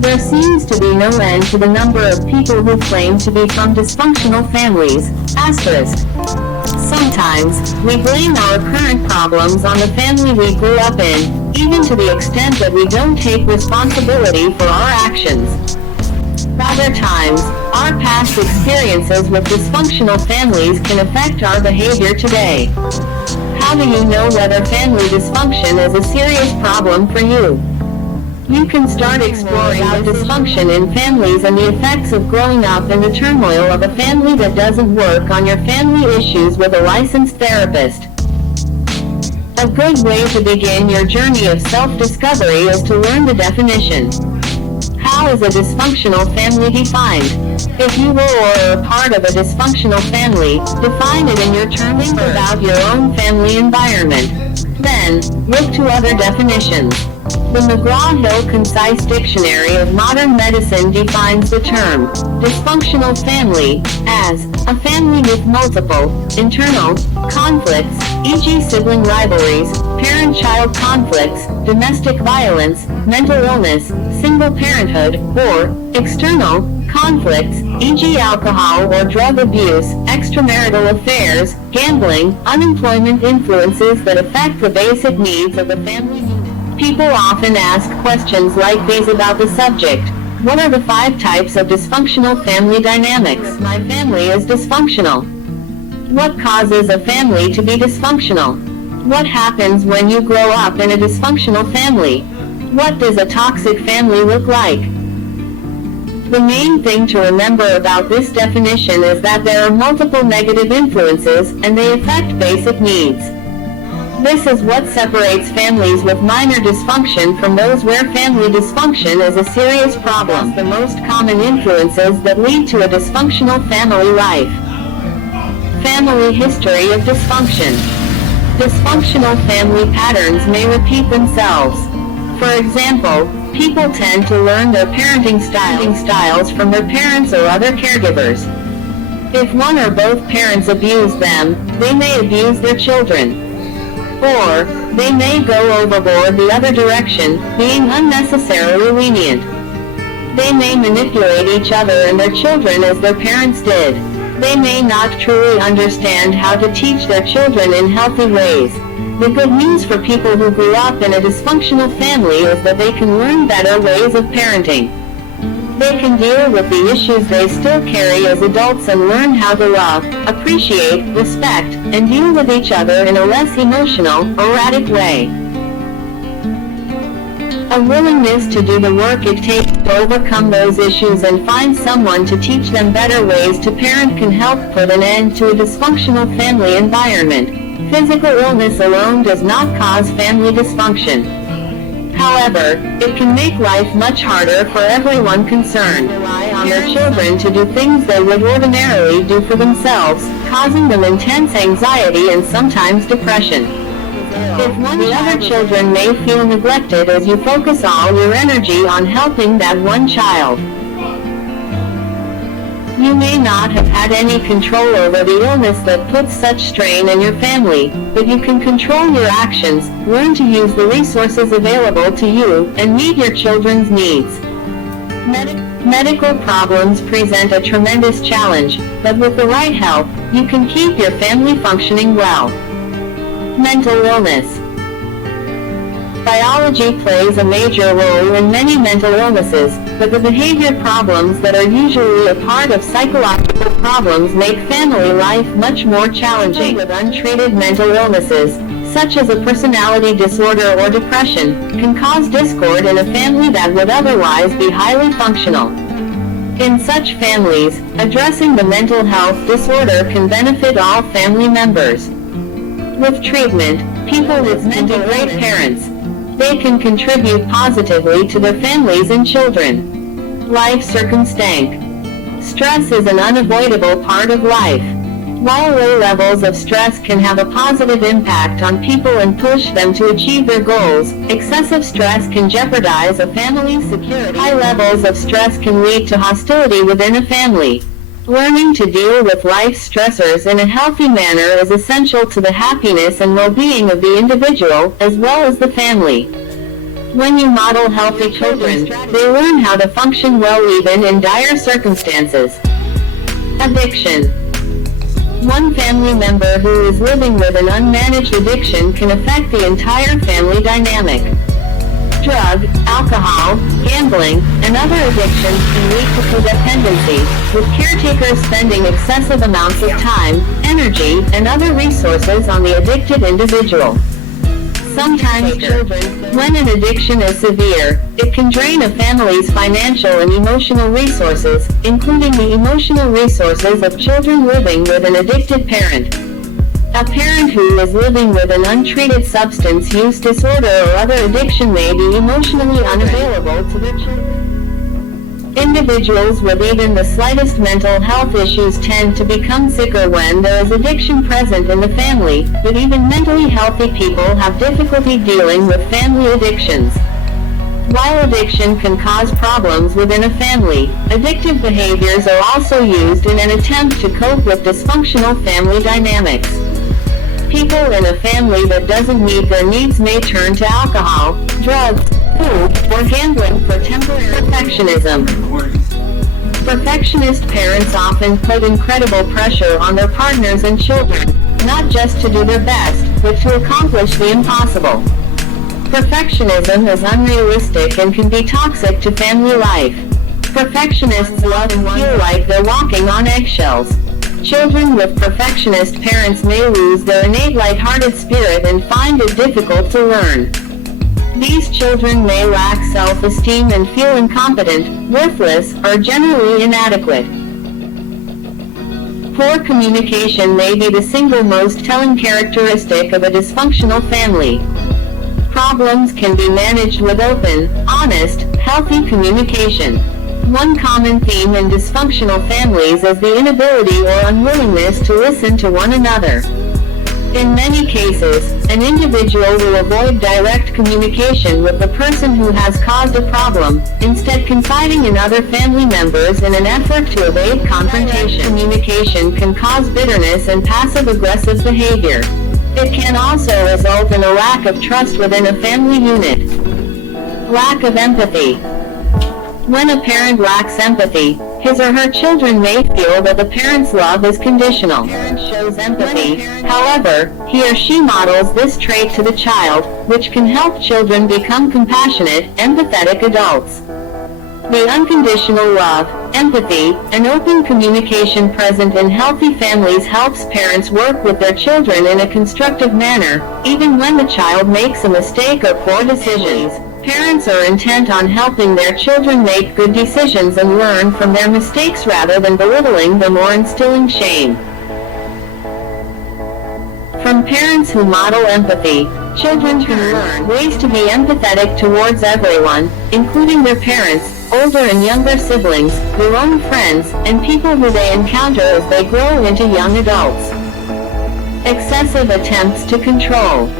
There seems to be no end to the number of people who claim to be from dysfunctional families. Sometimes, we blame our current problems on the family we grew up in, even to the extent that we don't take responsibility for our actions. Other times, our past experiences with dysfunctional families can affect our behavior today. How do you know whether family dysfunction is a serious problem for you? You can start exploring the dysfunction in families and the effects of growing up in the turmoil of a family that doesn't work on your family issues with a licensed therapist. A good way to begin your journey of self-discovery is to learn the definition. How is a dysfunctional family defined? If you were or are part of a dysfunctional family, define it in your terms. Think about your own family environment. Then, look to other definitions. The McGraw-Hill Concise Dictionary of Modern Medicine defines the term dysfunctional family as a family with multiple internal conflicts, e.g. sibling rivalries, parent-child conflicts, domestic violence, mental illness, single parenthood, or external conflicts, e.g. alcohol or drug abuse, extramarital affairs, gambling, unemployment influences that affect the basic needs of the family unit. People often ask questions like these about the subject. What are the 5 types of dysfunctional family dynamics? My family is dysfunctional. What causes a family to be dysfunctional? What happens when you grow up in a dysfunctional family? What does a toxic family look like? The main thing to remember about this definition is that there are multiple negative influences, and they affect basic needs. This is what separates families with minor dysfunction from those where family dysfunction is a serious problem. The most common influences that lead to a dysfunctional family life. Family history of dysfunction. Dysfunctional family patterns may repeat themselves. For example, people tend to learn their parenting styles from their parents or other caregivers. If one or both parents abuse them, they may abuse their children. Or, they may go overboard the other direction, being unnecessarily lenient. They may manipulate each other and their children as their parents did. They may not truly understand how to teach their children in healthy ways. The good news for people who grew up in a dysfunctional family is that they can learn better ways of parenting. They can deal with the issues they still carry as adults and learn how to love, appreciate, respect, and deal with each other in a less emotional, erratic way. A willingness to do the work it takes to overcome those issues and find someone to teach them better ways to parent can help put an end to a dysfunctional family environment. Physical illness alone does not cause family dysfunction. However, it can make life much harder for everyone concerned. Rely on their children to do things they would ordinarily do for themselves, causing them intense anxiety and sometimes depression. If the other children may feel neglected as you focus all your energy on helping that one child. You may not have had any control over the illness that puts such strain on your family, but you can control your actions, learn to use the resources available to you, and meet your children's needs. Medical problems present a tremendous challenge, but with the right help, you can keep your family functioning well. Mental illness. Biology plays a major role in many mental illnesses, but the behavior problems that are usually a part of psychological problems make family life much more challenging. With untreated mental illnesses, such as a personality disorder or depression, can cause discord in a family that would otherwise be highly functional. In such families, addressing the mental health disorder can benefit all family members. With treatment, people with mental great parents. They can contribute positively to their families and children. Life circumstance. Stress is an unavoidable part of life. While low levels of stress can have a positive impact on people and push them to achieve their goals, excessive stress can jeopardize a family's security. High levels of stress can lead to hostility within a family. Learning to deal with life's stressors in a healthy manner is essential to the happiness and well-being of the individual, as well as the family. When you model healthy children, they learn how to function well even in dire circumstances. Addiction. One family member who is living with an unmanaged addiction can affect the entire family dynamic. Drug, alcohol, gambling, and other addictions can lead to codependency, with caretakers spending excessive amounts of time, energy, and other resources on the addicted individual. Sometimes children, when an addiction is severe, it can drain a family's financial and emotional resources, including the emotional resources of children living with an addicted parent. A parent who is living with an untreated substance use disorder or other addiction may be emotionally unavailable to their children. Individuals with even the slightest mental health issues tend to become sicker when there is addiction present in the family, but even mentally healthy people have difficulty dealing with family addictions. While addiction can cause problems within a family, addictive behaviors are also used in an attempt to cope with dysfunctional family dynamics. People in a family that doesn't meet their needs may turn to alcohol, drugs, food, or gambling for temporary perfectionism. Perfectionist parents often put incredible pressure on their partners and children, not just to do their best, but to accomplish the impossible. Perfectionism is unrealistic and can be toxic to family life. Perfectionists love and feel like they're walking on eggshells. Children with perfectionist parents may lose their innate lighthearted spirit and find it difficult to learn. These children may lack self-esteem and feel incompetent, worthless, or generally inadequate. Poor communication may be the single most telling characteristic of a dysfunctional family. Problems can be managed with open, honest, healthy communication. One common theme in dysfunctional families is the inability or unwillingness to listen to one another. In many cases, an individual will avoid direct communication with the person who has caused a problem, instead confiding in other family members in an effort to evade confrontation. Communication can cause bitterness and passive-aggressive behavior. It can also result in a lack of trust within a family unit. Lack of empathy. When a parent lacks empathy, his or her children may feel that the parent's love is conditional. The parent shows empathy, however, he or she models this trait to the child, which can help children become compassionate, empathetic adults. The unconditional love, empathy, and open communication present in healthy families helps parents work with their children in a constructive manner, even when the child makes a mistake or poor decisions. Parents are intent on helping their children make good decisions and learn from their mistakes rather than belittling them or instilling shame. From parents who model empathy, children can learn ways to be empathetic towards everyone, including their parents, older and younger siblings, their own friends, and people who they encounter as they grow into young adults. Excessive attempts to control.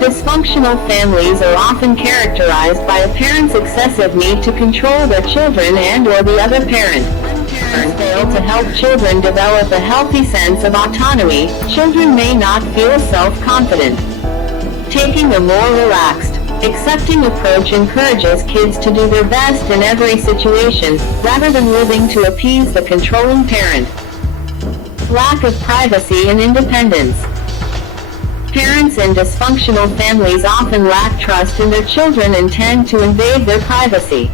Dysfunctional families are often characterized by a parent's excessive need to control their children and/or the other parent. When parents fail to help children develop a healthy sense of autonomy, children may not feel self-confident. Taking a more relaxed, accepting approach encourages kids to do their best in every situation, rather than living to appease the controlling parent. Lack of privacy and independence. Parents in dysfunctional families often lack trust in their children and tend to invade their privacy.